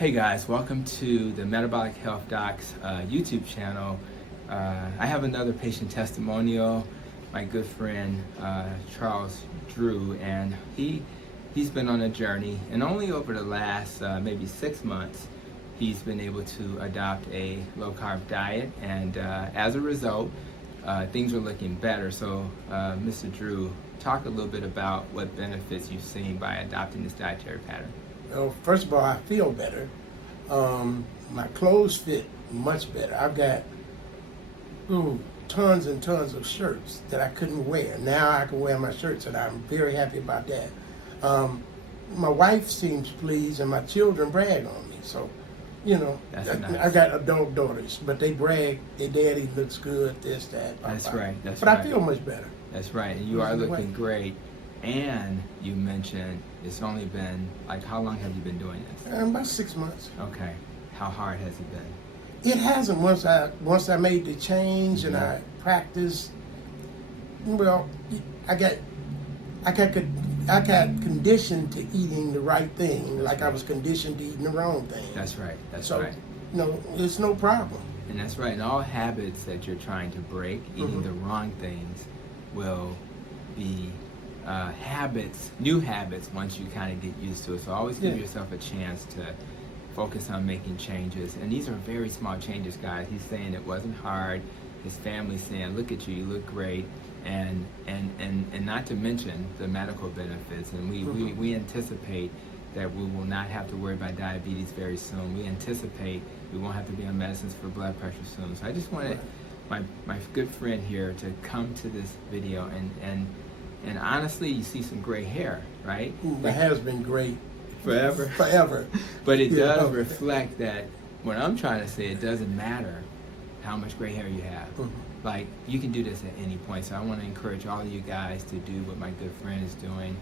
Hey guys, welcome to the Metabolic Health Docs YouTube channel. I have another patient testimonial. My good friend Charles Drew, and he's been on a journey, and only over the last maybe 6 months he's been able to adopt a low-carb diet, and as a result things are looking better. So Mr. Drew, talk a little bit about what benefits you've seen by adopting this dietary pattern. Well, first of all, I feel better. My clothes fit much better. I've got tons and tons of shirts that I couldn't wear. Now I can wear my shirts, and I'm very happy about that. My wife seems pleased, and my children brag on me. So, you know, Nice. I got adult daughters, but they brag, their daddy looks good, this, that. That's blah, blah. right. But I feel much better. That's right, and you are looking great. And you mentioned it's only been, like, how long have you been doing this? About 6 months. Okay. How hard has it been? It hasn't. Once I made the change and I practiced. Well, I got conditioned to eating the right thing, like I was conditioned to eating the wrong thing. That's right. That's so, right. No, it's no problem. And that's right. And all habits that you're trying to break, eating the wrong things, will be new habits once you kind of get used to it. So always give yourself a chance to focus on making changes. And these are very small changes, guys. He's saying it wasn't hard. His family's saying, look at you, you look great. And not to mention the medical benefits. And we anticipate that we will not have to worry about diabetes very soon. We anticipate we won't have to be on medicines for blood pressure soon. So I just wanted my good friend here to come to this video, and honestly, you see some gray hair, right? My hair's been great. Forever? Forever. But it does reflect that what I'm trying to say, it doesn't matter how much gray hair you have. Like, you can do this at any point. So I want to encourage all of you guys to do what my good friend is doing.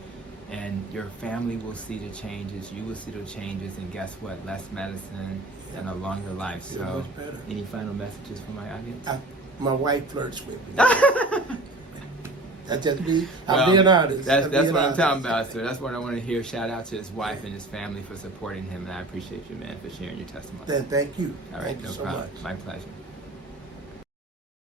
And your family will see the changes, you will see the changes, and guess what? Less medicine and a longer life. So, any final messages for my audience? My wife flirts with me. I'm being honest. That's what I'm talking about, sir. That's what I want to hear. Shout out to his wife and his family for supporting him, and I appreciate you, man, for sharing your testimony. Thank you. All right, Thank you so much. My pleasure.